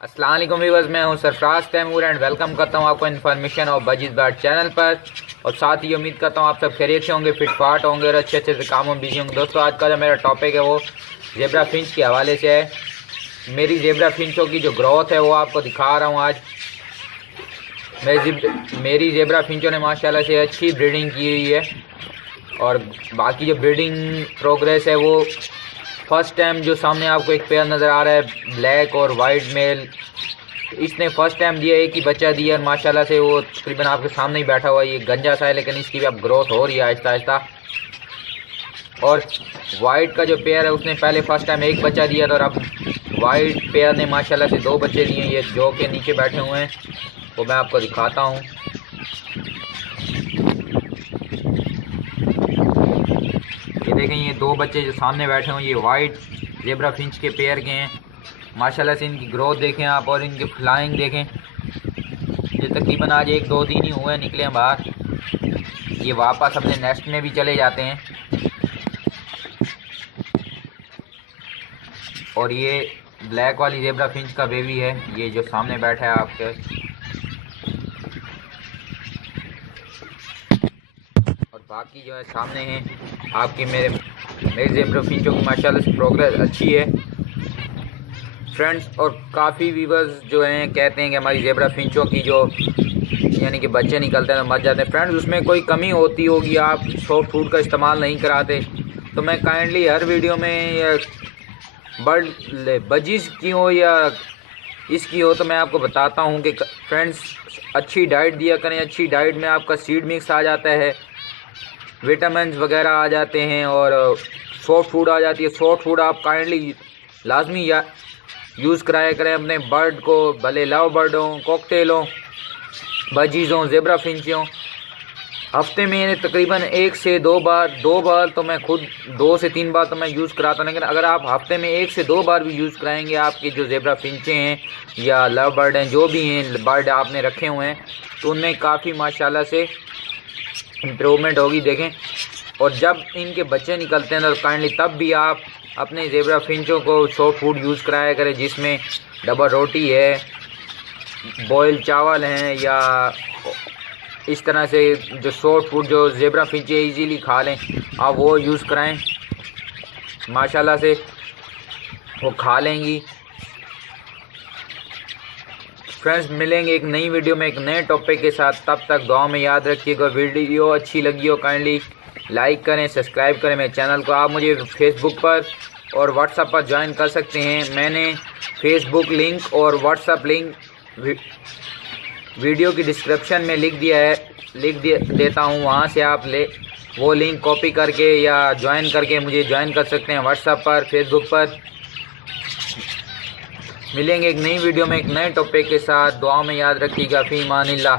अस्सलाम वालेकुम व्यूअर्स, मैं हूं सरफराज तैमूर एंड वेलकम करता हूं आपको इन्फॉर्मेशन और बजीज बाट चैनल पर। और साथ ही उम्मीद करता हूं आप सब खैरियत से होंगे, फिट फाट होंगे और अच्छे अच्छे से कामों में बिजी होंगे। दोस्तों, आज का जो मेरा टॉपिक है वो ज़ेब्रा फिंच के हवाले से है। मेरी ज़ेब्रा फिंचों की जो ग्रोथ है वो आपको दिखा रहा हूँ आज। मेरी ज़ेब्रा फिंचों ने माशाल्लाह से अच्छी ब्रीडिंग की हुई है और बाकी जो ब्रीडिंग प्रोग्रेस है वो फर्स्ट टाइम जो सामने आपको एक पेयर नज़र आ रहा है ब्लैक और वाइट मेल, इसने फर्स्ट टाइम दिया, एक ही बच्चा दिया और माशाल्लाह से वो तकरीबन आपके सामने ही बैठा हुआ है। ये गंजा सा है लेकिन इसकी भी अब ग्रोथ हो रही है आहिस्ता आहिस्ता। और वाइट का जो पेयर है उसने पहले फर्स्ट टाइम एक बच्चा दिया था और अब वाइट पेयर ने माशाल्लाह से 2 बच्चे दिए। ये जो के नीचे बैठे हुए हैं वो मैं आपको दिखाता हूँ। ये देखें, ये 2 बच्चे जो सामने बैठे हुए ये वाइट ज़ेब्रा फिंच के पेयर के हैं। माशाल्लाह से इनकी ग्रोथ देखें आप और इनके फ्लाइंग देखें। ये तकरीबन आज 1-2 दिन ही हुए निकले हैं बाहर। ये वापस अपने नेस्ट में भी चले जाते हैं। और ये ब्लैक वाली ज़ेब्रा फिंच का बेबी है, ये जो सामने बैठा है आपके। और बाकी जो है सामने हैं आपकी मेरे ज़ेब्रा फिंचों की माशाल्लाह से प्रोग्रेस अच्छी है फ्रेंड्स। और काफ़ी व्यूअर्स जो हैं कहते हैं कि हमारी ज़ेब्रा फिंचों की जो यानी कि बच्चे निकलते हैं तो मर जाते हैं। फ्रेंड्स, उसमें कोई कमी होती होगी, आप सॉफ्ट फूड का इस्तेमाल नहीं कराते। तो मैं काइंडली हर वीडियो में या बर्ड बजीज की हो या इसकी हो तो मैं आपको बताता हूँ कि फ्रेंड्स अच्छी डाइट दिया करें। अच्छी डाइट में आपका सीड मिक्स आ जाता है, विटामिन वगैरह आ जाते हैं और सॉफ्ट फूड आ जाती है। सॉफ्ट फूड आप काइंडली लाजमी या यूज़ कराया करें अपने बर्ड को, भले लव बर्ड हों, कॉकटेल हों, बजीज़ हों, ज़ेब्रा फिंच हों। हफ्ते में तकरीबन 1 से 2 बार तो मैं खुद 2 से 3 बार तो मैं यूज़ कराता हूँ। लेकिन अगर आप हफ्ते में 1 से 2 बार भी यूज़ कराएंगे, आपकी जो ज़ेब्रा फिंचें हैं या लव बर्ड हैं, जो भी हैं बर्ड आपने रखे हुए हैं, तो उनमें काफ़ी माशाल्लाह से इम्प्रूवमेंट होगी। देखें, और जब इनके बच्चे निकलते हैं तो काइंडली तब भी आप अपने ज़ेब्रा फिंचों को सॉफ्ट फूड यूज़ कराया करें, जिसमें डबल रोटी है, बॉयल चावल हैं, या इस तरह से जो सॉफ्ट फूड जो ज़ेब्रा फिंचे इजीली खा लें आप वो यूज़ कराएं। माशाल्लाह से वो खा लेंगी। फ्रेंड्स, मिलेंगे एक नई वीडियो में एक नए टॉपिक के साथ। तब तक दुआ में याद रखिएगा। वीडियो अच्छी लगी हो काइंडली लाइक करें, सब्सक्राइब करें मेरे चैनल को। आप मुझे फेसबुक पर और व्हाट्सएप पर ज्वाइन कर सकते हैं। मैंने फेसबुक लिंक और व्हाट्सएप लिंक वीडियो की डिस्क्रिप्शन में लिख देता हूँ। वहाँ से आप वो लिंक कॉपी करके या ज्वाइन करके मुझे ज्वाइन कर सकते हैं व्हाट्सएप पर, फेसबुक पर। मिलेंगे एक नई वीडियो में एक नए टॉपिक के साथ। दुआ में याद रखिएगा। फी अमानिल्लाह।